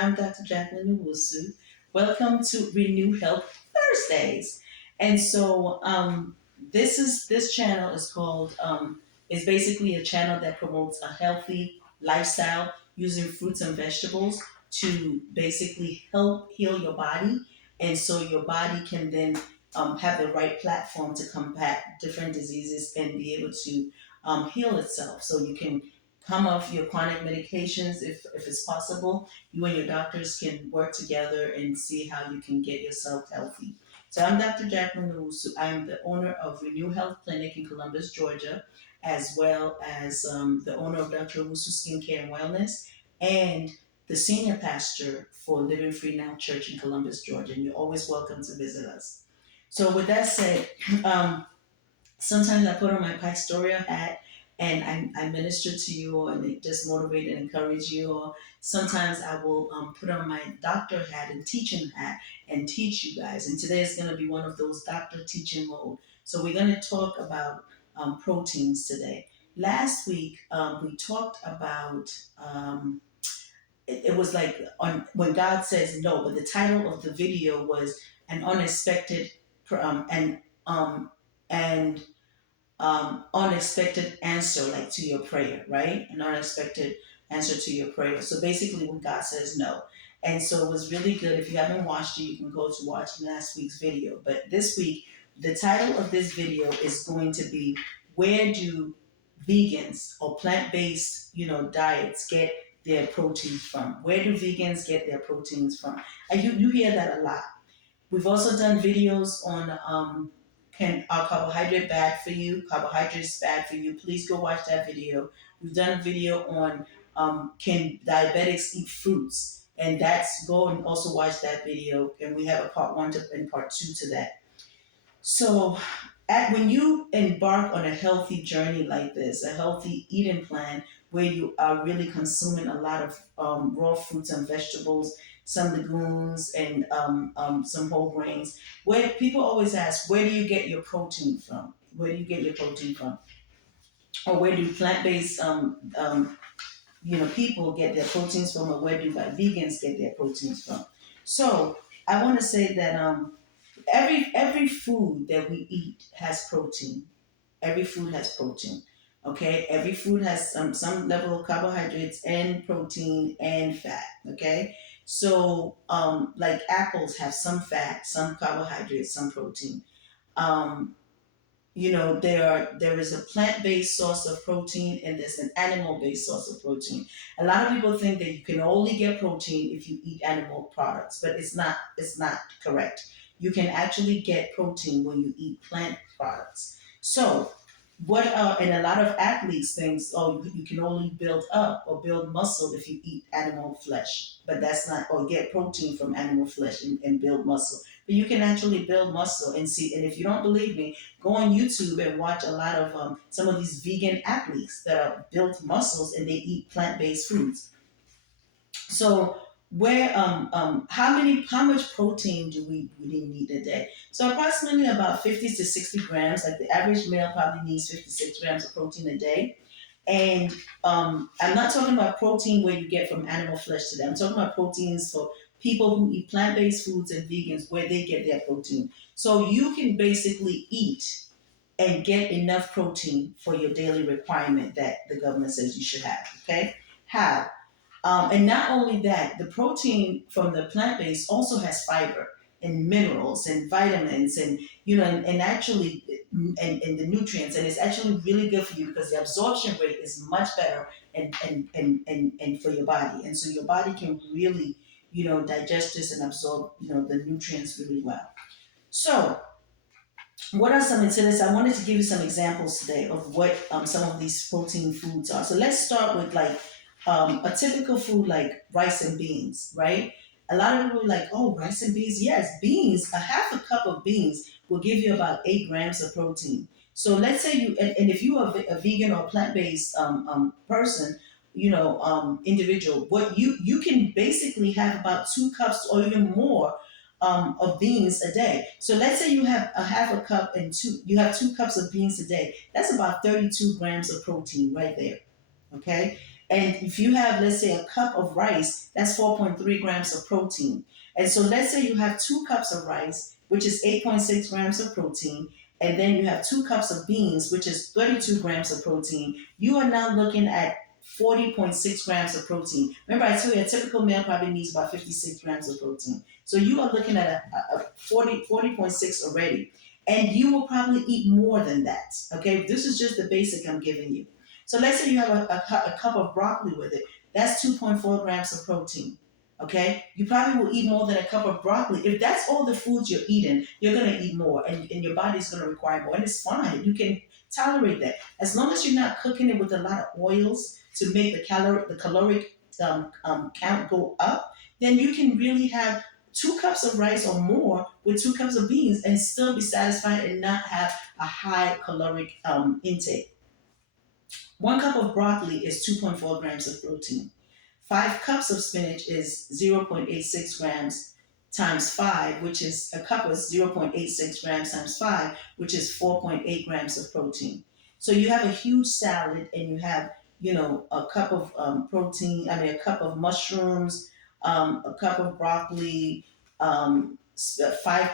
I'm Dr. Jacqueline Owusu. Welcome to Renew Health Thursdays. And so this channel is called is basically a channel that promotes a healthy lifestyle using fruits and vegetables to basically help heal your body, and so your body can then have the right platform to combat different diseases and be able to heal itself. So you can come off your chronic medications if it's possible. You and your doctors can work together and see how you can get yourself healthy. So I'm Dr. Jacqueline Owusu. I'm the owner of Renew Health Clinic in Columbus, Georgia, as well as the owner of Dr. Owusu Skincare and Wellness, and the senior pastor for Living Free Now Church in Columbus, Georgia. And you're always welcome to visit us. So with that said, sometimes I put on my pastoral hat and I minister to you all and it just motivate and encourage you. Or sometimes I will put on my doctor hat and teaching hat and teach you guys. And today is going to be one of those doctor teaching mode. So we're going to talk about proteins today. Last week we talked about it was like on when God says no, but the title of the video was an unexpected and unexpected answer, like to your prayer, right? An unexpected answer to your prayer. So basically, when God says no. And so it was really good. If you haven't watched it, you can go to watch last week's video. But this week, the title of this video is going to be, where do vegans or plant-based, diets get their proteins from? Where do vegans get their proteins from? And you hear that a lot. We've also done videos on can are carbohydrate bad for you? Carbohydrates bad for you? Please go watch that video. We've done a video on can diabetics eat fruits? And that's go and also watch that video. And we have a part one and part two to that. So when you embark on a healthy journey like this, a healthy eating plan where you are really consuming a lot of raw fruits and vegetables, some legumes, and some whole grains, where people always ask, where do you get your protein from? Where do you get your protein from? Or where do plant-based people get their proteins from, or where do vegans get their proteins from? So I want to say that every food that we eat has protein. Every food has protein. Okay, every food has some level of carbohydrates and protein and fat. Okay, so like apples have some fat, some carbohydrates, some protein. Um, there is a plant-based source of protein and there's an animal-based source of protein. A lot of people think that you can only get protein if you eat animal products, but it's not correct. You can actually get protein when you eat plant products. So and a lot of athletes think, oh, you can only build up or build muscle if you eat animal flesh, but that's not, or get protein from animal flesh and build muscle. But you can actually build muscle and see. And if you don't believe me, go on YouTube and watch a lot of some of these vegan athletes that are built muscles and they eat plant-based foods. So how much protein do we really need a day? So approximately about 50 to 60 grams. Like the average male probably needs 56 grams of protein a day. And I'm not talking about protein where you get from animal flesh today. I'm talking about proteins for people who eat plant-based foods and vegans, where they get their protein. So you can basically eat and get enough protein for your daily requirement that the government says you should have. Okay, how? And not only that, the protein from the plant-based also has fiber and minerals and vitamins and and actually and the nutrients, and it's actually really good for you because the absorption rate is much better and for your body, and so your body can really digest this and absorb the nutrients really well. So what are some incidents? I wanted to give you some examples today of what some of these protein foods are. So let's start with like a typical food like rice and beans, right? A lot of people are like, oh, rice and beans. Yes, beans, a half a cup of beans will give you about 8 grams of protein. So let's say and if you are a vegan or plant-based person, individual, what you can basically have about 2 cups or even more of beans a day. So let's say you have a half a cup you have 2 cups of beans a day. That's about 32 grams of protein right there. Okay. And if you have, let's say, a cup of rice, that's 4.3 grams of protein. And so let's say you have 2 cups of rice, which is 8.6 grams of protein, and then you have 2 cups of beans, which is 32 grams of protein. You are now looking at 40.6 grams of protein. Remember, I told you a typical male probably needs about 56 grams of protein. So you are looking at a 40.6 already. And you will probably eat more than that. Okay, this is just the basic I'm giving you. So let's say you have a cup of broccoli with it. That's 2.4 grams of protein. Okay, you probably will eat more than a cup of broccoli. If that's all the foods you're eating, you're going to eat more, and your body's going to require more. And it's fine. You can tolerate that. As long as you're not cooking it with a lot of oils to make the caloric count go up, then you can really have 2 cups of rice or more with 2 cups of beans and still be satisfied and not have a high caloric intake. 1 cup of broccoli is 2.4 grams of protein. 5 cups of spinach is 0.86 grams times 5, which is a cup is 0.86 grams times 5, which is 4.8 grams of protein. So you have a huge salad and you have, a cup of protein, a cup of mushrooms, a cup of broccoli, 5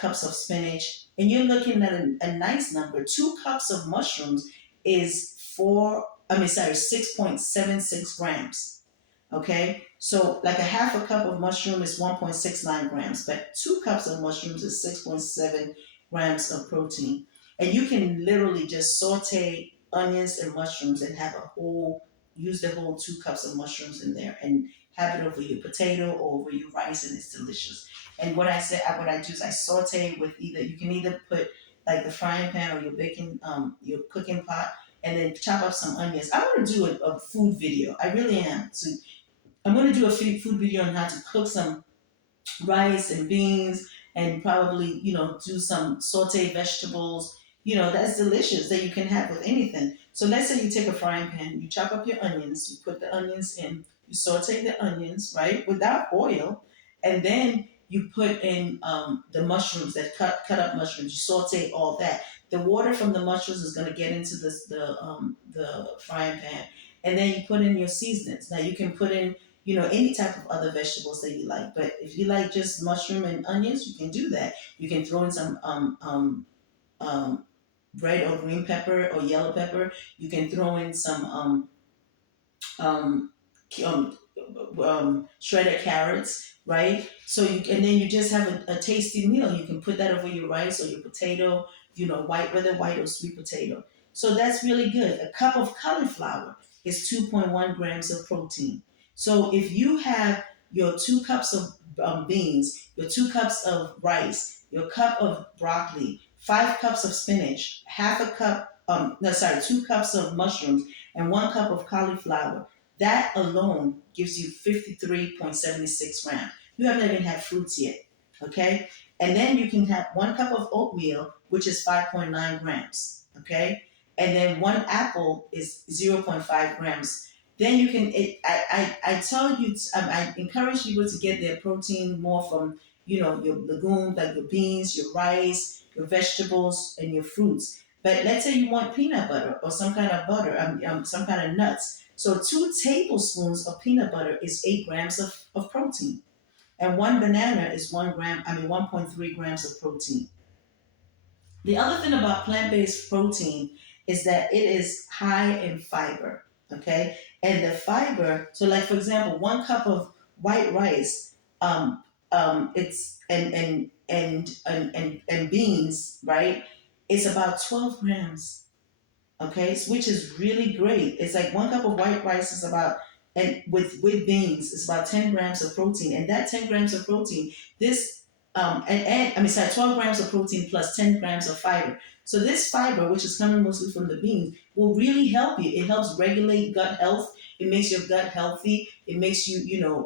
cups of spinach, and you're looking at a nice number. 2 cups of mushrooms is 6.76 grams. Okay, so like a half a cup of mushroom is 1.69 grams, but 2 cups of mushrooms is 6.7 grams of protein. And you can literally just saute onions and mushrooms and use the whole 2 cups of mushrooms in there and have it over your potato or over your rice, and it's delicious. And what I do is I saute with you can either put like the frying pan or your cooking pot, and then chop up some onions. I want to do a food video. I really am. So I'm going to do a food video on how to cook some rice and beans, and probably, do some sauteed vegetables. That's delicious that you can have with anything. So let's say you take a frying pan, you chop up your onions, you put the onions in, you saute the onions, right, without oil, and then you put in the mushrooms, that cut up mushrooms. You saute all that. The water from the mushrooms is going to get into the frying pan, and then you put in your seasonings. Now you can put in any type of other vegetables that you like. But if you like just mushroom and onions, you can do that. You can throw in some red or green pepper or yellow pepper. You can throw in some um, um, shredded carrots, right? And then you just have a tasty meal. You can put that over your rice or your potato, whether white or sweet potato. So that's really good. A cup of cauliflower is 2.1 grams of protein. So if you have your 2 cups of beans, your 2 cups of rice, your cup of broccoli, 5 cups of spinach, half a cup, no, sorry, 2 cups of mushrooms, and 1 cup of cauliflower, that alone gives you 53.76 grams. You haven't even had fruits yet, okay? And then you can have 1 cup of oatmeal, which is 5.9 grams, okay? And then 1 apple is 0.5 grams. Then you can, I tell you, I encourage people to get their protein more from, your legumes, like your beans, your rice, your vegetables, and your fruits. But let's say you want peanut butter or some kind of butter, some kind of nuts. So 2 tablespoons of peanut butter is 8 grams of protein. And one banana is 1.3 grams of protein. The other thing about plant-based protein is that it is high in fiber. Okay, and the fiber. So, like for example, 1 cup of white rice, it's and beans, right? It's about 12 grams. Okay, which is really great. It's like 1 cup of white rice is about, and with beans, it's about 10 grams of protein, and that 10 grams of protein, this and I mean, sorry, 12 grams of protein plus 10 grams of fiber. So this fiber, which is coming mostly from the beans, will really help you. It helps regulate gut health. It makes your gut healthy. It makes you,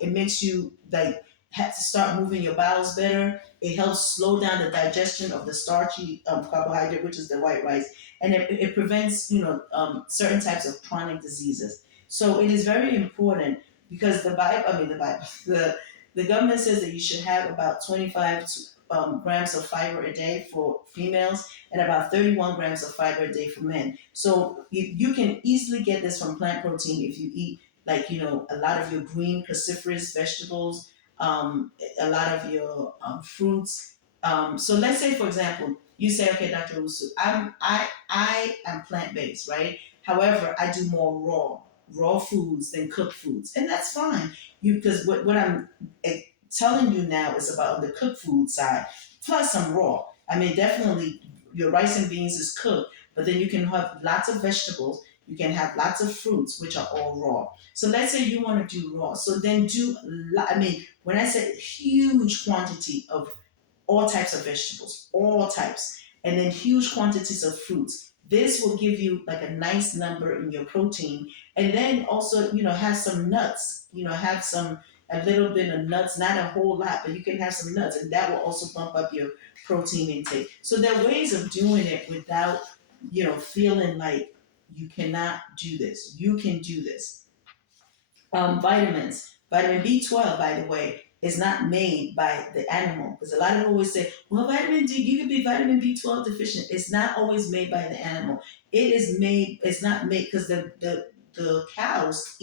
it makes you like have to start moving your bowels better. It helps slow down the digestion of the starchy carbohydrate, which is the white rice, and it prevents, certain types of chronic diseases. So it is very important because the government says that you should have about 25 grams of fiber a day for females and about 31 grams of fiber a day for men. So you can easily get this from plant protein if you eat like, a lot of your green cruciferous vegetables, a lot of your fruits. So let's say, for example, you say, okay, Dr. Usu, I am plant based, right? However, I do more raw foods than cooked foods, and that's fine. Because what I'm telling you now is about the cooked food side, plus some raw. I mean, definitely your rice and beans is cooked, but then you can have lots of vegetables. You can have lots of fruits, which are all raw. So let's say you want to do raw. So then I mean, when I say huge quantity of all types of vegetables, all types, and then huge quantities of fruits. This will give you like a nice number in your protein. And then also, have some nuts, have a little bit of nuts, not a whole lot, but you can have some nuts, and that will also bump up your protein intake. So there are ways of doing it without, feeling like you cannot do this. You can do this. Vitamins. Vitamin B12, by the way, is not made by the animal. Because a lot of people always say, well, vitamin D, you could be vitamin B12 deficient. It's not always made by the animal. It's not made because the cows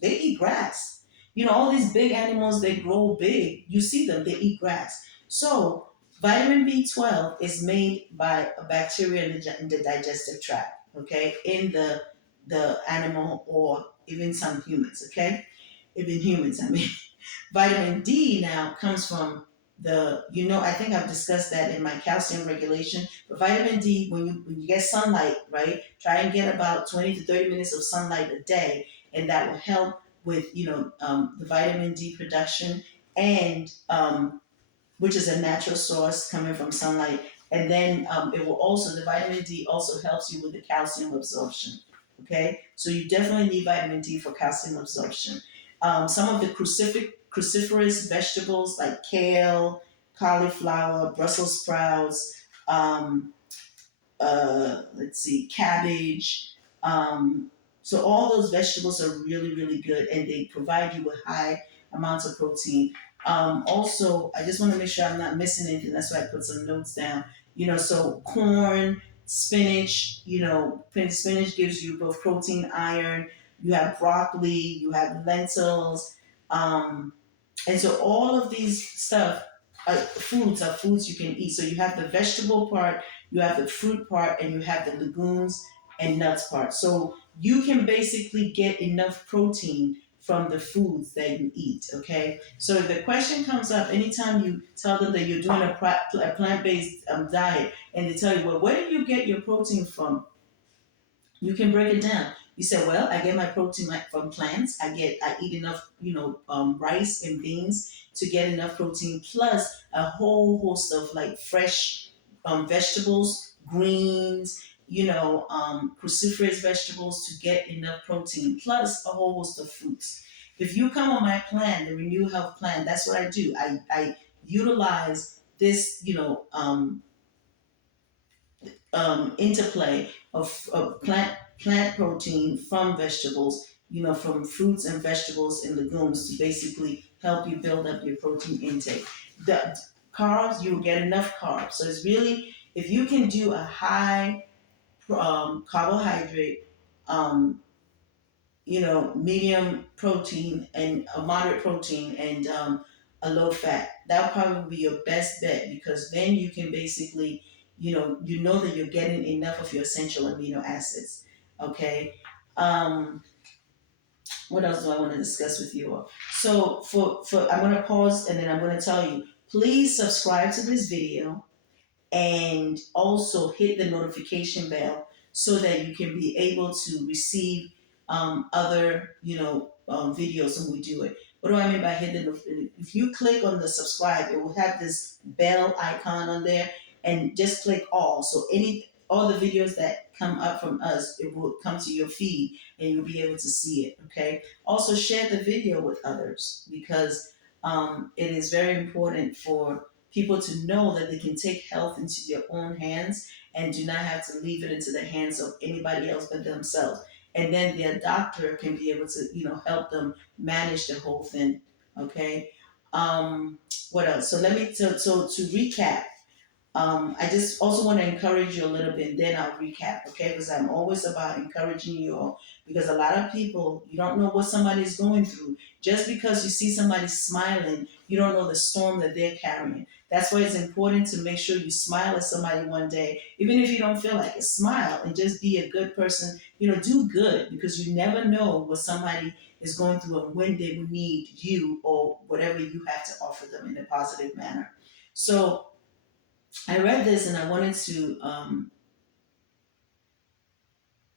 they eat grass. All these big animals, they grow big. You see them, they eat grass. So vitamin B12 is made by a bacteria in the digestive tract, okay, in the animal or even some humans, okay? Even humans, I mean. Vitamin D now comes from I think I've discussed that in my calcium regulation. But vitamin D, when you get sunlight, right, try and get about 20 to 30 minutes of sunlight a day, and that will help with, the vitamin D production and which is a natural source coming from sunlight. And then the vitamin D also helps you with the calcium absorption. Okay, so you definitely need vitamin D for calcium absorption. Some of the cruciferous vegetables like kale, cauliflower, Brussels sprouts, let's see, cabbage. So all those vegetables are really, really good, and they provide you with high amounts of protein. Also, I just want to make sure I'm not missing anything. That's why I put some notes down. So corn, spinach. Spinach gives you both protein, iron. You have broccoli. You have lentils. And so all of these stuff, foods are foods you can eat. So you have the vegetable part, you have the fruit part, and you have the legumes and nuts part. So you can basically get enough protein from the foods that you eat. Okay. So if the question comes up anytime you tell them that you're doing a plant-based diet, and they tell you, well, where do you get your protein from? You can break it down. You say, well, I get my protein from plants. I eat enough, rice and beans to get enough protein, plus a whole host of like fresh vegetables, greens, cruciferous vegetables to get enough protein, plus a whole host of fruits. If you come on my plan, the Renew Health plan, that's what I do. I utilize this, interplay of plant protein from vegetables, from fruits and vegetables and legumes to basically help you build up your protein intake. The carbs, you will get enough carbs. So it's really, if you can do a high carbohydrate, um, medium protein and a moderate protein and a low fat. That'll probably be your best bet because then you can basically, you know that you're getting enough of your essential amino acids. Okay. Um, what else do I want to discuss with you all? So for I'm gonna pause and then I'm gonna tell you, please subscribe to this video and also hit the notification bell so that you can be able to receive other videos when we do it. What do I mean by hit the notification? If you click on the subscribe, it will have this bell icon on there, and just click all. So all the videos that come up from us, it will come to your feed and you'll be able to see it. Okay. Also share the video with others because it is very important for people to know that they can take health into their own hands and do not have to leave it into the hands of anybody else but themselves. And then their doctor can be able to, help them manage the whole thing. Okay. What else? So to recap, I just also want to encourage you a little bit, and then I'll recap, okay? Because I'm always about encouraging you all. Because a lot of people, you don't know what somebody's going through. Just because you see somebody smiling, you don't know the storm that they're carrying. That's why it's important to make sure you smile at somebody one day, even if you don't feel like it. Smile and just be a good person. Do good because you never know what somebody is going through and when they will need you or whatever you have to offer them in a positive manner. So I read this and I wanted to,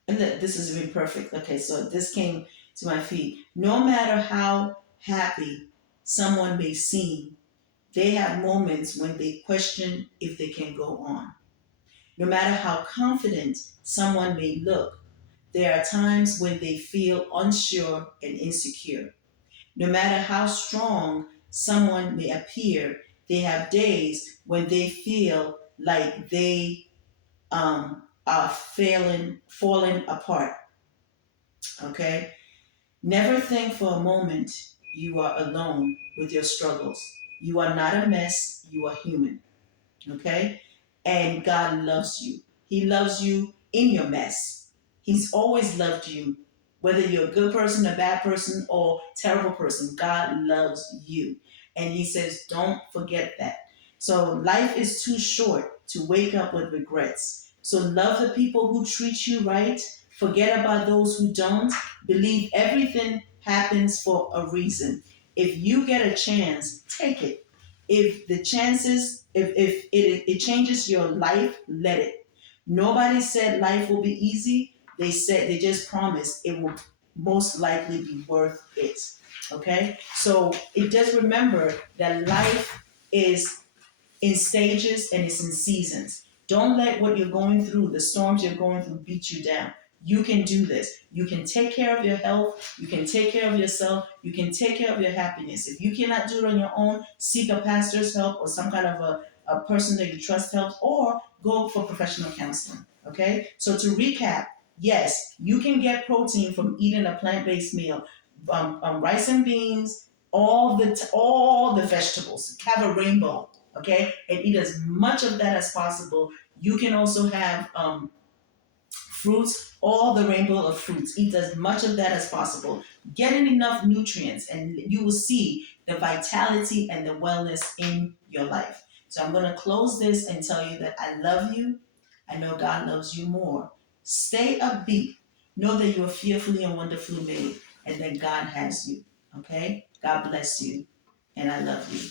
and this is really perfect. Okay, so this came to my feet. No matter how happy someone may seem, they have moments when they question if they can go on. No matter how confident someone may look, there are times when they feel unsure and insecure. No matter how strong someone may appear, they have days when they feel like they are falling apart. Okay? Never think for a moment you are alone with your struggles. You are not a mess, you are human. Okay? And God loves you. He loves you in your mess. He's always loved you, whether you're a good person, a bad person, or terrible person. God loves you. And He says, don't forget that. So life is too short to wake up with regrets. So love the people who treat you right. Forget about those who don't. Believe everything happens for a reason. If you get a chance, take it. If the chances, if it changes your life, let it. Nobody said life will be easy. They just promised it will most likely be worth it. Okay? So it just remember that life is in stages and it's in seasons. Don't let what you're going through, the storms you're going through, beat you down. You can do this. You can take care of your health. You can take care of yourself. You can take care of your happiness. If you cannot do it on your own, seek a pastor's help or some kind of a person that you trust help, or go for professional counseling. Okay? So to recap, yes, you can get protein from eating a plant-based meal. Rice and beans, all the vegetables. Have a rainbow, okay, and eat as much of that as possible. You can also have fruits, all the rainbow of fruits. Eat as much of that as possible. Getting enough nutrients, and you will see the vitality and the wellness in your life. So I'm going to close this and tell you that I love you. I know God loves you more. Stay upbeat. Know that you are fearfully and wonderfully made, and that God has you. Okay? God bless you, and I love you.